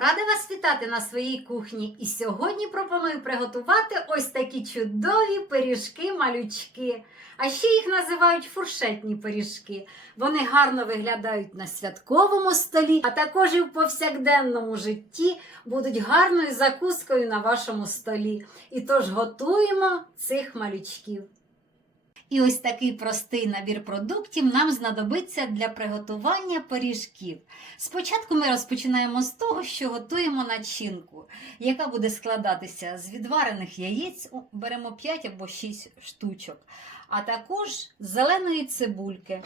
Рада вас вітати на своїй кухні. І сьогодні пропоную приготувати ось такі чудові пиріжки-малючки. А ще їх називають фуршетні пиріжки. Вони гарно виглядають на святковому столі, а також і в повсякденному житті будуть гарною закускою на вашому столі. І тож готуємо цих малючків. І ось такий простий набір продуктів нам знадобиться для приготування пиріжків. Спочатку ми розпочинаємо з того, що готуємо начинку, яка буде складатися з відварених яєць, беремо 5 або 6 штучок, а також зеленої цибульки.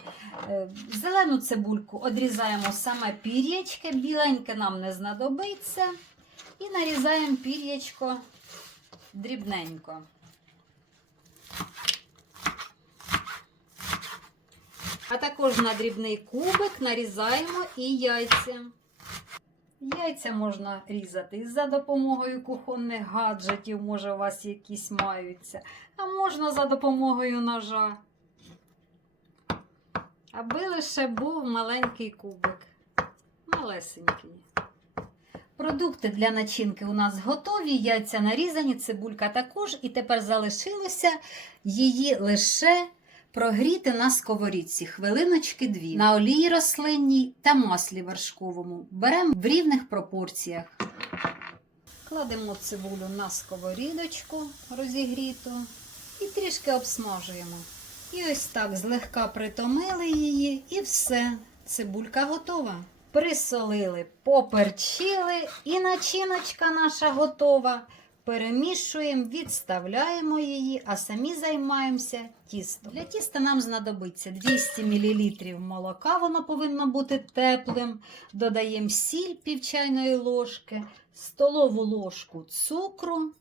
Е, Зелену цибульку одрізаємо саме пір'ячке, біленьке нам не знадобиться. І нарізаємо пір'ячко дрібненько. А також на дрібний кубик нарізаємо і яйця. Яйця можна різати за допомогою кухонних гаджетів, може, у вас якісь маються, а можна за допомогою ножа. Аби лише був маленький кубик. Малесенький. Продукти для начинки у нас готові, яйця нарізані, цибулька також. І тепер залишилося її лише прогріти на сковорідці хвилиночки дві на олії рослинній та маслі вершковому. Беремо в рівних пропорціях. Кладемо цибулю на сковорідочку розігріту і трішки обсмажуємо. І ось так злегка притомили її, і все. Цибулька готова. Присолили, поперчили, і начиночка наша готова. Перемішуємо, відставляємо її, а самі займаємося тістом. Для тіста нам знадобиться 200 мл молока, воно повинно бути теплим. Додаємо сіль пів чайної ложки, столову ложку цукру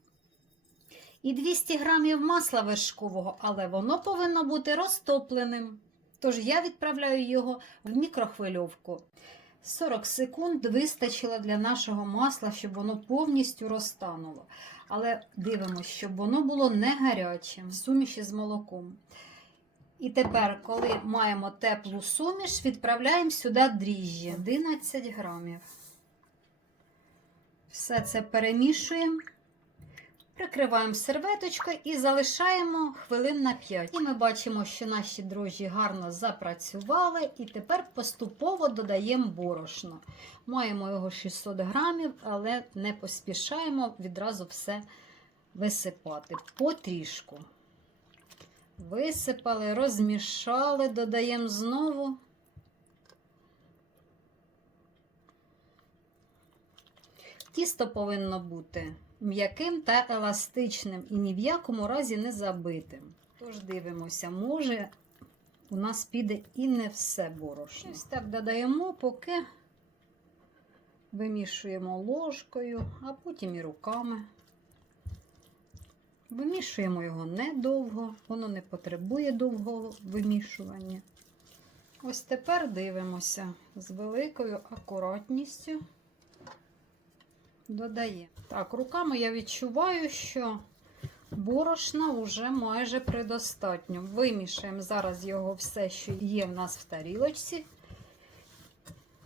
і 200 г масла вершкового, але воно повинно бути розтопленим. Тож я відправляю його в мікрохвильовку. 40 секунд вистачило для нашого масла, щоб воно повністю розтануло. Але дивимося, щоб воно було не гарячим, в суміші з молоком. І тепер, коли маємо теплу суміш, відправляємо сюди дріжджі 11 грамів. Все це перемішуємо, прикриваємо серветочкою і залишаємо хвилин на 5. І ми бачимо, що наші дрожжі гарно запрацювали, і тепер поступово додаємо борошно. Маємо його 600 грамів, але не поспішаємо відразу все висипати потрішку. Висипали, розмішали, додаємо знову. Тісто повинно бути м'яким та еластичним і ні в якому разі не забитим. Тож дивимося, може у нас піде і не все борошно. Ось так додаємо, поки вимішуємо ложкою, а потім і руками. Вимішуємо його недовго, воно не потребує довгого вимішування. Ось тепер дивимося з великою акуратністю додає. Так, руками я відчуваю, що борошна вже майже предостатньо. Вимішаємо зараз його все, що є в нас в тарілочці,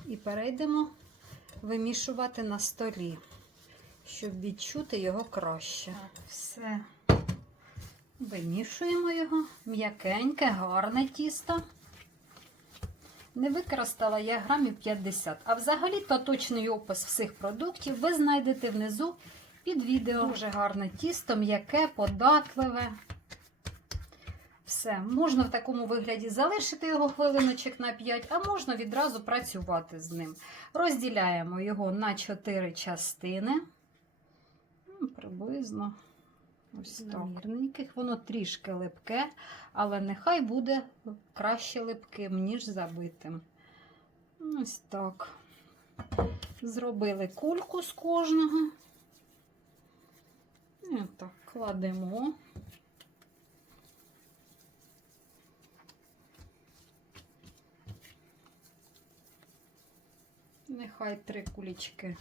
і перейдемо вимішувати на столі, щоб відчути його краще. Так, все. Вимішуємо його, м'якеньке, гарне тісто. Не використала я грамів 50. А взагалі то точний опис всіх продуктів ви знайдете внизу під відео. Дуже гарне тісто, м'яке, податливе. Все, можна в такому вигляді залишити його хвилиночок на 5, а можна відразу працювати з ним. Розділяємо його на 4 частини. Ну, Приблизно ось так. Мірненьких. Воно трішки липке, але нехай буде краще липким, ніж забитим. Ось так. Зробили кульку з кожного. І так, кладемо. Нехай три кулічки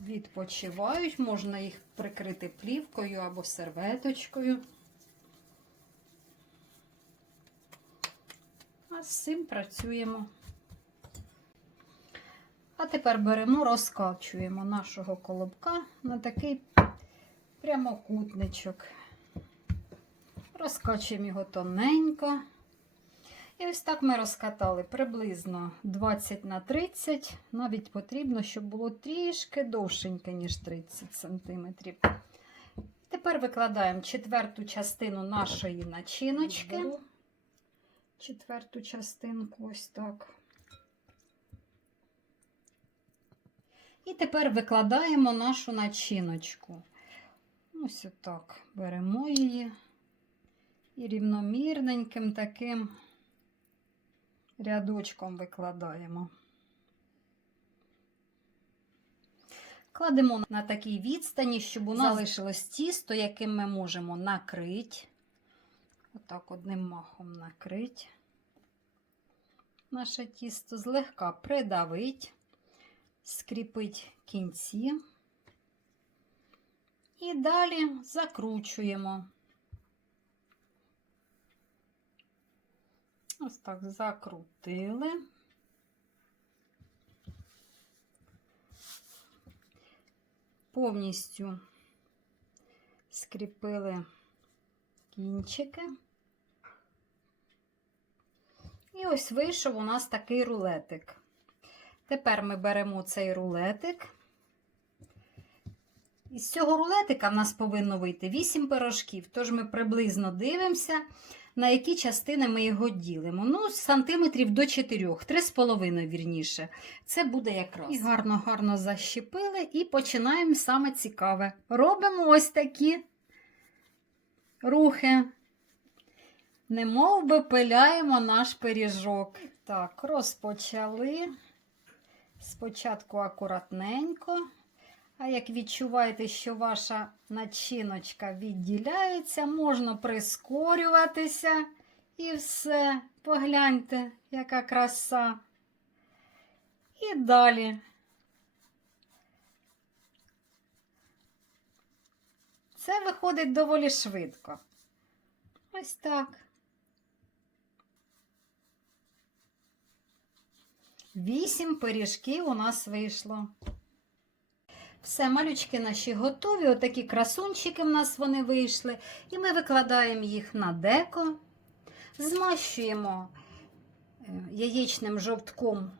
відпочивають, можна їх прикрити плівкою або серветочкою. А з цим працюємо. А тепер беремо, розкачуємо нашого колобка на такий прямокутничок. Розкачуємо його тоненько. І ось так ми розкатали приблизно 20 на 30. Навіть потрібно, щоб було трішки довшеньке, ніж 30 см. Тепер викладаємо четверту частину нашої начиночки. Четверту частинку ось так. І тепер викладаємо нашу начиночку. Ось отак. Беремо її і рівномірненьким таким рядочком викладаємо. Кладемо на такій відстані, щоб у нас залишилось тісто, яким ми можемо накрити. Отак одним махом накрити. Наше тісто злегка придавить, скріпить кінці. І далі закручуємо. Ось так закрутили. Повністю скріпили кінчики. І ось вийшов у нас такий рулетик. Тепер ми беремо цей рулетик. Із цього рулетика в нас повинно вийти 8 пирожків, тож ми приблизно дивимося, на які частини ми його ділимо. Ну, сантиметрів до 4, 3,5 вірніше. Це буде якраз. І гарно-гарно защепили і починаємо саме цікаве. Робимо ось такі рухи. Немов би пиляємо наш пиріжок. Так, розпочали. Спочатку акуратненько. А як відчуваєте, що ваша начиночка відділяється, можна прискорюватися і все. Погляньте, яка краса. І далі. Це виходить доволі швидко. Ось так. Вісім пиріжків у нас вийшло. Все, малючки наші готові. Отакі красунчики в нас вони вийшли. І ми викладаємо їх на деко, змащуємо е, яєчним жовтком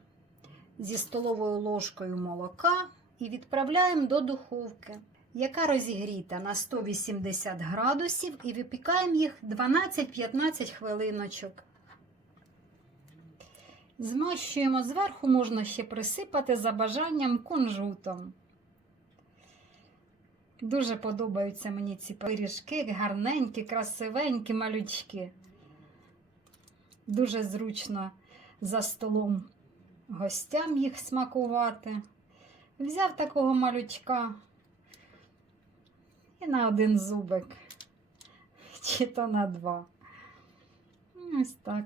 зі столовою ложкою молока і відправляємо до духовки, яка розігріта на 180 градусів, і випікаємо їх 12-15 хвилиночок. Змащуємо зверху, можна ще присипати за бажанням кунжутом. Дуже подобаються мені ці пиріжки, гарненькі, красивенькі малючки. Дуже зручно за столом гостям їх смакувати. Взяв такого малючка і на один зубик, чи то на два. Ось так.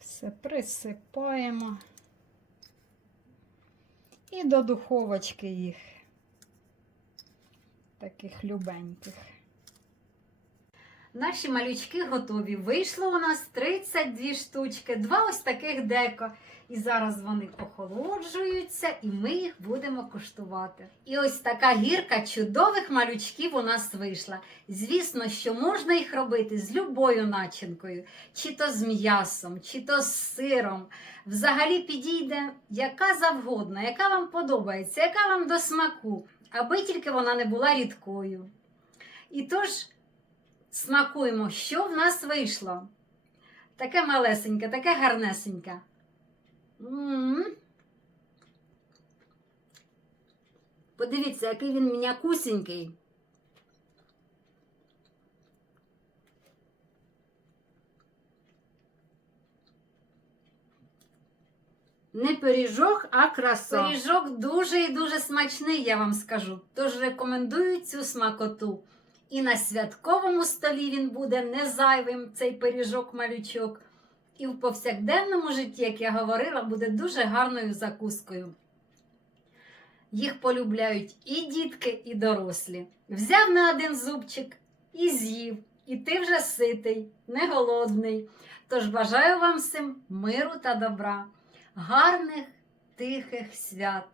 Все присипаємо. І до духовочки їх таких любеньких. Наші малючки готові. Вийшло у нас 32 штучки, два ось таких деко. І зараз вони охолоджуються, і ми їх будемо куштувати. І ось така гірка чудових малючків у нас вийшла. Звісно, що можна їх робити з любою начинкою, чи то з м'ясом, чи то з сиром. Взагалі підійде яка завгодно, яка вам подобається, яка вам до смаку аби тільки вона не була рідкою. І тож смакуємо, що в нас вийшло. Таке малесеньке, таке гарнесеньке. М-м-м. Подивіться, який він м'якусенький. Не пиріжок, а краса. Пиріжок дуже і дуже смачний, я вам скажу. Тож рекомендую цю смакоту. І на святковому столі він буде не зайвим, цей пиріжок-малючок. І в повсякденному житті, як я говорила, буде дуже гарною закускою. Їх полюбляють і дітки, і дорослі. Взяв на один зубчик і з'їв, і ти вже ситий, не голодний. Тож бажаю вам всім миру та добра гарних тихих свят.